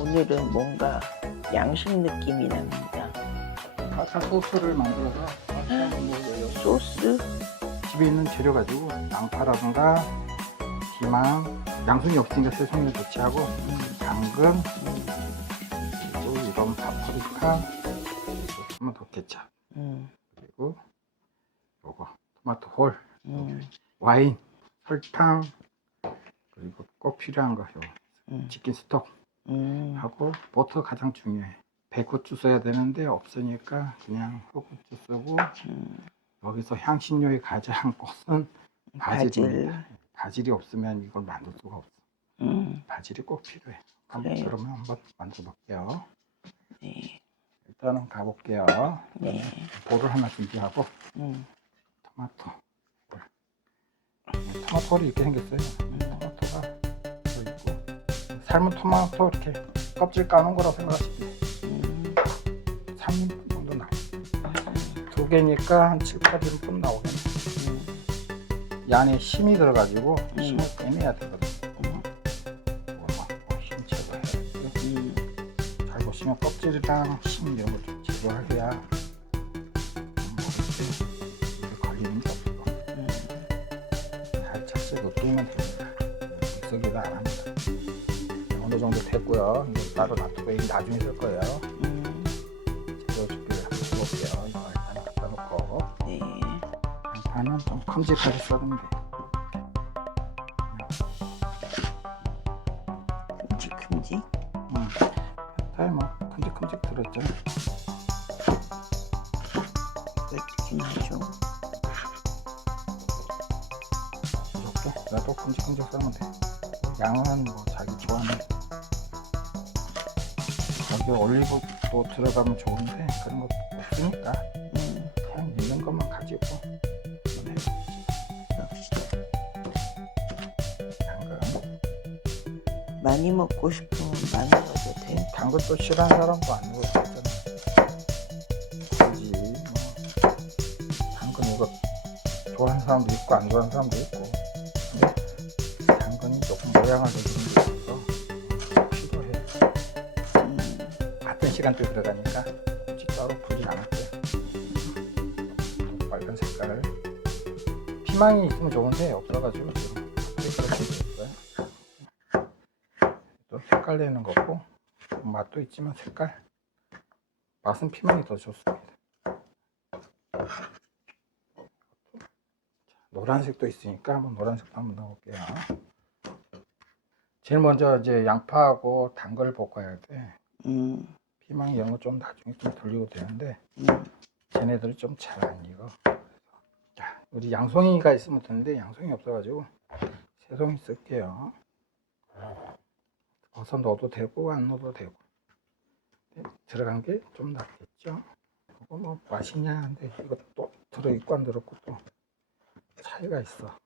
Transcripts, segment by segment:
오늘은 뭔가 양식 느낌이 납니다. 파스타 소스를 만들어서 한번 먹어요. 소스? 집에 있는 재료 가지고 양파라든가 피망, 양송이 없으니까 새송이를 조치하고 당근, 그리고 이건 파프리카, 그리고 토마토 케찹, 음, 그리고 요거 토마토 홀, 음, 와인, 설탕, 그리고 꼭 필요한 거 요 음, 치킨 스톡 음, 하고 버터 가장 중요해. 배고추 써야 되는데 없으니까 그냥 소고추 쓰고 음. 여기서 향신료의 가장 꽃은 바질입니다. 바질. 바질이 없으면 이걸 만들 수가 없어. 음, 바질이 꼭 필요해. 한번 그래요. 그러면 한번 만들어볼게요. 네, 일단은 가볼게요. 네. 볼을 하나 준비하고 음, 토마토 볼. 토마토를 이렇게 생겼어요. 음, 삶은 토마토 이렇게 껍질 까는 거라고 생각하시면 돼요. 음, 3인분 정도 나와. 두 개니까 한 7, 8인분 나오겠네. 음, 이 안에 힘이 들어가지고 음. 힘을 빼내야 되거든. 음, 와, 힘 제거해야. 음. 잘 보시면 껍질이랑 힘 이런 걸좀 제거를 해야 따로 놔두고 나중에 쓸 거예요. 음, 재료 준비를 한번 해볼게요. 이거 일단 갖다 놓고 네. 양파는 좀 큼직하게 썰으면 돼. 큼직큼직. 응. 잘 뭐, 큼직큼직 들었죠. 맵긴 하죠. 이렇게 나도 큼직큼직 썰면 돼. 양은 뭐 자기 좋아하는. 여기 올리브도 들어가면 좋은데 그런 거 없으니까 음, 그냥 있는 것만 가지고. 당근. 많이 먹고 싶으면 많이 넣어도 돼. 당근 또 싫어하는 사람도 수 있잖아. 굳이 뭐 당근 이거 좋아하는 사람도 있고 안 좋아하는 사람도 있고. 근데 당근이 조금 모양을 내 시간대에 들어가니까 굳이 따로 풀지 않았대. 빨간 색깔. 피망이 있으면 좋은데 없어가지고 지금. 또 색깔 내는 거고 맛도 있지만 색깔 맛은 피망이 더 좋습니다. 노란색도 있으니까 한번 노란색도 한번 넣어볼게요. 제일 먼저 이제 양파하고 당근을 볶아야 돼. 음, 피망 이런 거 좀 나중에 좀 돌리고 되는데 음, 쟤네들이 좀잘 안 익어. 자, 우리 양송이가 있으면 되는데 양송이 없어가지고 새송이 쓸게요. 버섯 넣어도 되고 안 넣어도 되고 근데 들어간 게 좀 낫겠죠. 그거 뭐 맛있냐 근데 이거 또 들어있고 안 들었고 또 차이가 있어.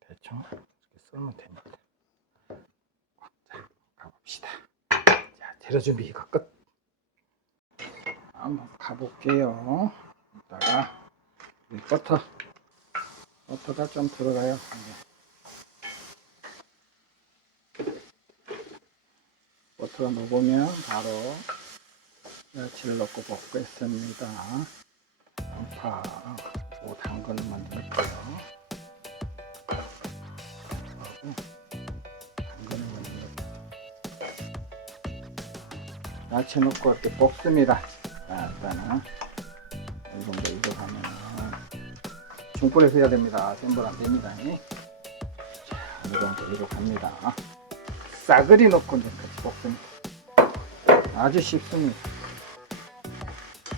대충 이렇게 썰면 됩니다. 자, 가봅시다. 자, 재료 준비 이거 끝. 한번 가볼게요. 이따가 이 버터 버터가 좀 들어가요. 버터가 녹으면 바로 야채를 넣고 볶겠습니다. 양파, 오 당근을 넣고요. 야채 넣고 이렇게 볶습니다. 자, 일단은 이 정도 익어가면은 중불에서 해야 됩니다. 센불 안 됩니다. 자, 이 정도 익어갑니다. 싸그리 넣고 이제 같이 볶습니다. 아주 쉽습니다.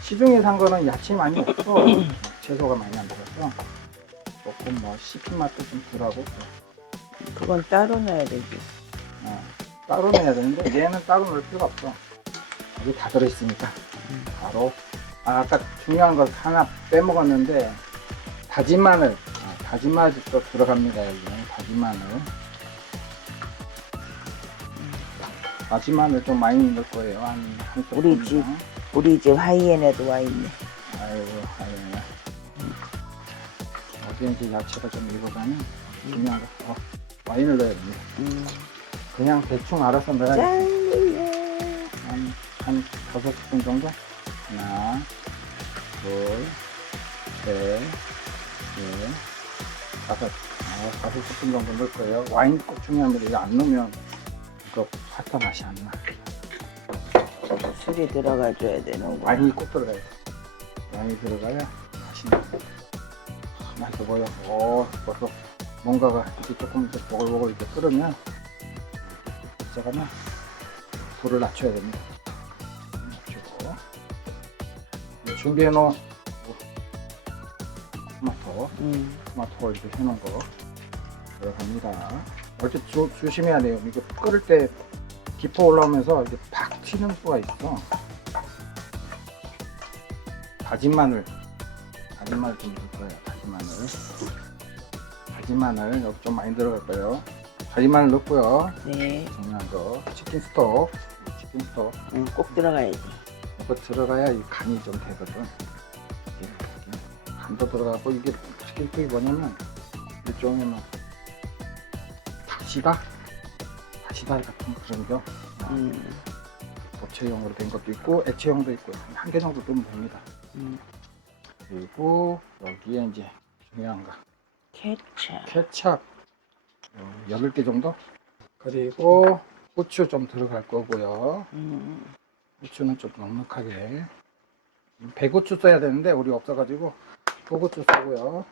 시중에 산 거는 야채 많이 없어. 채소가 많이 안 들어서 조금 뭐 씹힌 맛도 좀 덜하고 그건 따로 넣어야 되지. 어, 따로 내야 되는데 얘는 따로 넣을 필요가 없어. 여기 다 들어있으니까. 음. 바로 아, 아까 중요한 거 하나 빼먹었는데 다진 마늘. 아, 다진 마늘 또 들어갑니다 여기 다진 마늘. 다진 마늘 좀 많이 넣을 거예요. 한 한 우리 집. 우리 집 하이엔에도 와 있네. 아이고 아이고 어디 이제 야채가 좀 익어가면 중요한 거. 어, 와인을 넣어야 됩니다. 음, 그냥 대충 알아서 넣어야 돼. 짠. 한, 한 다섯 스푼 정도? 하나, 둘, 셋, 넷, 다섯. 아, 다섯 스푼 정도 넣을 거예요. 와인 꼭 중요합니다. 이거 안 넣으면 이거 파스타 맛이 안 나. 술이 들어가줘야 되는 거. 와인이 꼭 들어가야 돼. 와인이 들어가야 맛이 나. 맛있어 보여. 오, 벌써 뭔가가 이렇게 조금 이렇게 보글보글 이렇게 끓으면 시작하면 불을 낮춰야 됩니다. 준비해 놓은 토마토, 음. 토마토 이렇게 해놓은 거 들어갑니다. 어째 조, 조심해야 돼요. 이게 끓을 때 기포 올라오면서 이게 팍 튀는 수가 있어. 다진 마늘, 다진 마늘 좀 넣을 거예요. 다진 마늘, 다진 마늘 여기 좀 많이 들어갈 거예요. 다진 마늘 넣고요. 네. 중요한 거 치킨 스톡, 치킨 스톡 음, 꼭 들어가야지. 이거 들어가야 이 간이 좀 되거든. 간도 들어가고 이게 치킨 스톡이 뭐냐면 일종의 뭐 다시다, 다시다 같은 그런 거. 음. 고체용으로 된 것도 있고 액체용도 있고 한 개 정도 넣으면 됩니다. 음. 그리고 여기에 이제 중요한 거 케찹. 케찹 어, 8개 정도 그리고 후추 좀 들어갈 거고요 음. 후추는 좀 넉넉하게. 배고추 써야 되는데 우리 없어가지고 소고추 쓰고요.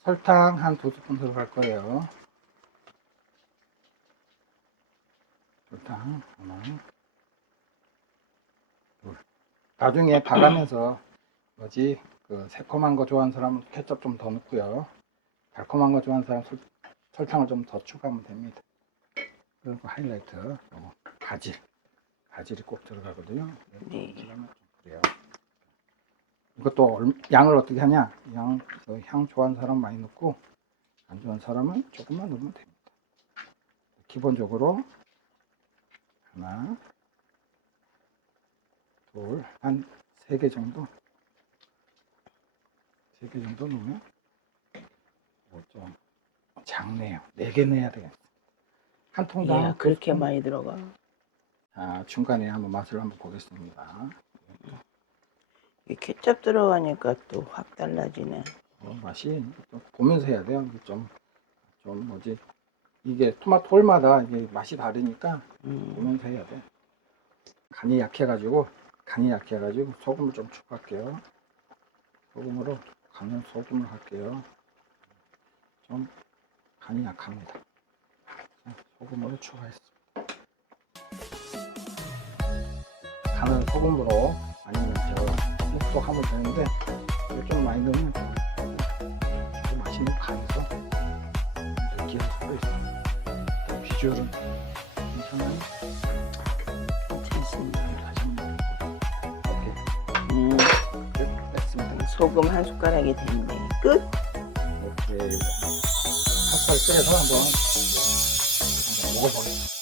설탕 한 두 스푼 들어갈 거예요. 설탕 하나 둘. 나중에 봐가면서 뭐지? 그 새콤한 거 좋아하는 사람은 케첩 좀 더 넣고요. 달콤한 거 좋아하는 사람은 설, 설탕을 좀 더 추가하면 됩니다. 그리고 하이라이트. 요거 바질 바질이 꼭 들어가거든요. 네. 그래요. 이것도 얼- 양을 어떻게 하냐? 양, 저향 좋아하는 사람 많이 넣고 안 좋아하는 사람은 조금만 넣으면 됩니다. 기본적으로 하나 둘 한 세 개 정도. 세 개 정도 넣으면 뭐좀 작네요. 네개 넣어야 되겠어 한 통당 야, 그렇게 많이 들어가. 자, 중간에 한번 맛을 한번 보겠습니다. 이 케첩 들어가니까 또 확 달라지네. 어, 맛이 좀 보면서 해야 돼요. 좀, 좀 뭐지. 이게 토마토 홀마다 이게 맛이 다르니까 음. 보면서 해야 돼. 간이 약해가지고, 간이 약해가지고 소금을 좀 추가할게요. 소금으로, 간은 소금을 할게요. 좀 간이 약합니다. 자, 소금으로 추가했습니다. 간은 소금으로 아니면 저 묵도 하면 되는데 좀 많이 넣으면 좀 맛있는 간에서 느끼할 수도 있어. 비주얼은 괜찮아요. 괜찮습니다. 다시 한번 이렇게 음. 끝 뺐습니다. 소금 한 숟가락이 됐네. 끝. 이렇게 찹쌀 끓여서 한번 한번 먹어보겠습니다.